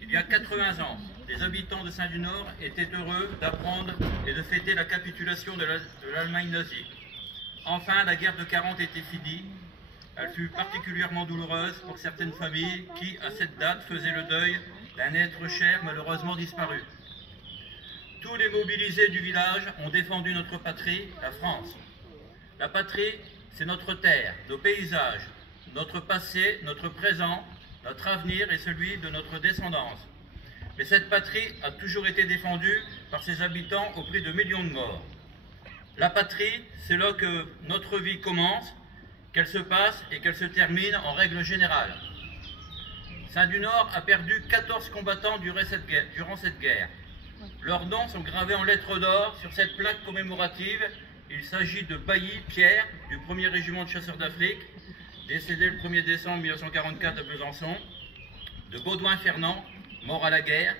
Il y a 80 ans, les habitants de Saint-du-Nord étaient heureux d'apprendre et de fêter la capitulation de l'Allemagne nazie. Enfin, la guerre de 40 était finie. Elle fut particulièrement douloureuse pour certaines familles qui, à cette date, faisaient le deuil d'un être cher malheureusement disparu. Tous les mobilisés du village ont défendu notre patrie, la France. La patrie, c'est notre terre, nos paysages, notre passé, notre présent, notre avenir et celui de notre descendance. Mais cette patrie a toujours été défendue par ses habitants au prix de millions de morts. La patrie, c'est là que notre vie commence, qu'elle se passe et qu'elle se termine en règle générale. Saint-du-Nord a perdu 14 combattants durant cette guerre. Leurs noms sont gravés en lettres d'or sur cette plaque commémorative. Il s'agit de Bailly Pierre, du 1er régiment de chasseurs d'Afrique, décédé le 1er décembre 1944 à Besançon, de Baudouin Fernand, mort à la guerre,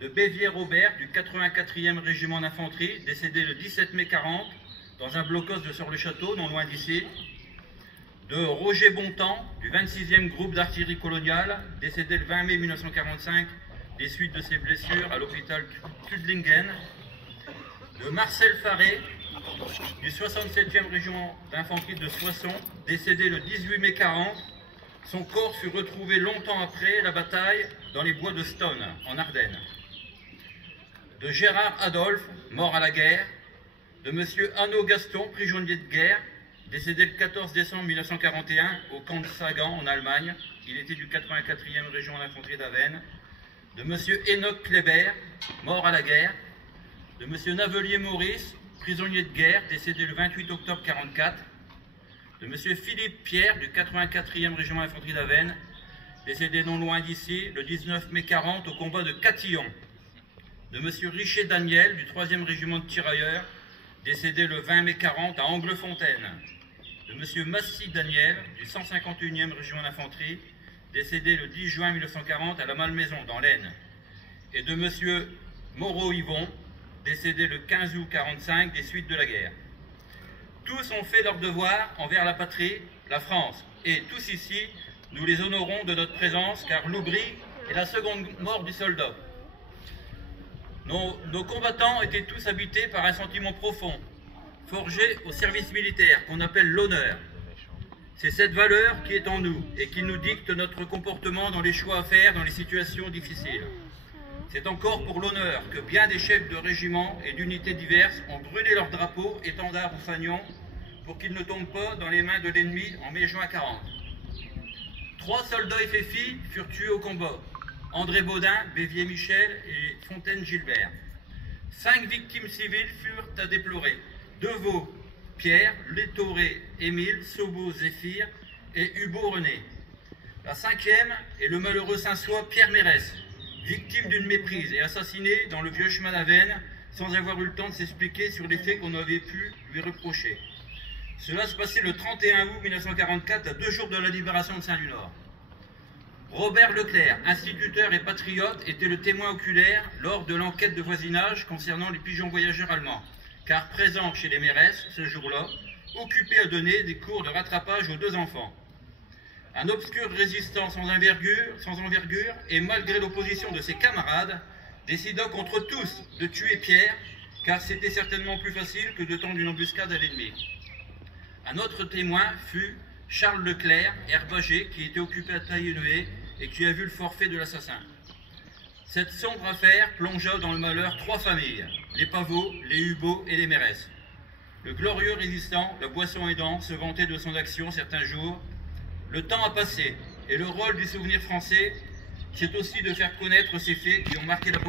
de Bévier Robert, du 84e régiment d'infanterie, décédé le 17 mai 40, dans un blocos de Sur-le-Château, non loin d'ici, de Roger Bontemps, du 26e groupe d'artillerie coloniale, décédé le 20 mai 1945, des suites de ses blessures à l'hôpital Tudlingen, de Marcel Faré, du 67e régiment d'infanterie de Soissons, décédé le 18 mai 40. Son corps fut retrouvé longtemps après la bataille dans les bois de Stone, en Ardennes. De Gérard Adolphe, mort à la guerre. De M. Hanno Gaston, prisonnier de guerre, décédé le 14 décembre 1941 au camp de Sagan, en Allemagne. Il était du 84e régiment d'infanterie d'Avesnes. De M. Enoch Kléber, mort à la guerre. De M. Navelier Maurice, prisonnier de guerre, décédé le 28 octobre 1944. De M. Philippe Pierre, du 84e régiment d'infanterie d'Avesnes, décédé non loin d'ici, le 19 mai 40, au combat de Catillon. De M. Richer Daniel, du 3e régiment de tirailleurs, décédé le 20 mai 40 à Anglefontaine. De M. Massy Daniel, du 151e régiment d'infanterie, décédé le 10 juin 1940 à la Malmaison, dans l'Aisne. Et de M. Moreau Yvon, décédé le 15 août 1945 des suites de la guerre. Tous ont fait leur devoir envers la patrie, la France, et tous ici, nous les honorons de notre présence, car l'oubli est la seconde mort du soldat. Nos combattants étaient tous habités par un sentiment profond, forgé au service militaire, qu'on appelle l'honneur. C'est cette valeur qui est en nous et qui nous dicte notre comportement dans les choix à faire dans les situations difficiles. C'est encore pour l'honneur que bien des chefs de régiments et d'unités diverses ont brûlé leurs drapeaux, étendards ou fanions, pour qu'ils ne tombent pas dans les mains de l'ennemi en mai-juin 40. 3 soldats FFI furent tués au combat. André Baudin, Bévier Michel et Fontaine Gilbert. 5 victimes civiles furent à déplorer. Deveau Pierre, Létoré Émile, Sobo Zéphir et Hubo René. La 5e est le malheureux Saint-Sois Pierre Mérès, victime d'une méprise et assassiné dans le vieux chemin d'Avesnes sans avoir eu le temps de s'expliquer sur les faits qu'on avait pu lui reprocher. Cela se passait le 31 août 1944, à 2 jours de la libération de Saint-du-Nord. Robert Leclerc, instituteur et patriote, était le témoin oculaire lors de l'enquête de voisinage concernant les pigeons voyageurs allemands, car présent chez les Mérès ce jour-là, occupé à donner des cours de rattrapage aux 2 enfants. Un obscur résistant sans envergure, et malgré l'opposition de ses camarades, décida contre tous de tuer Pierre, car c'était certainement plus facile que de tendre une embuscade à l'ennemi. Un autre témoin fut Charles Leclerc, herbager, qui était occupé à tailler une haie et qui a vu le forfait de l'assassin. Cette sombre affaire plongea dans le malheur 3 familles, les Pavot, les Hubo et les Mérès. Le glorieux résistant, la boisson aidant, se vantait de son action certains jours. Le temps a passé, et le rôle du souvenir français, c'est aussi de faire connaître ces faits qui ont marqué la population.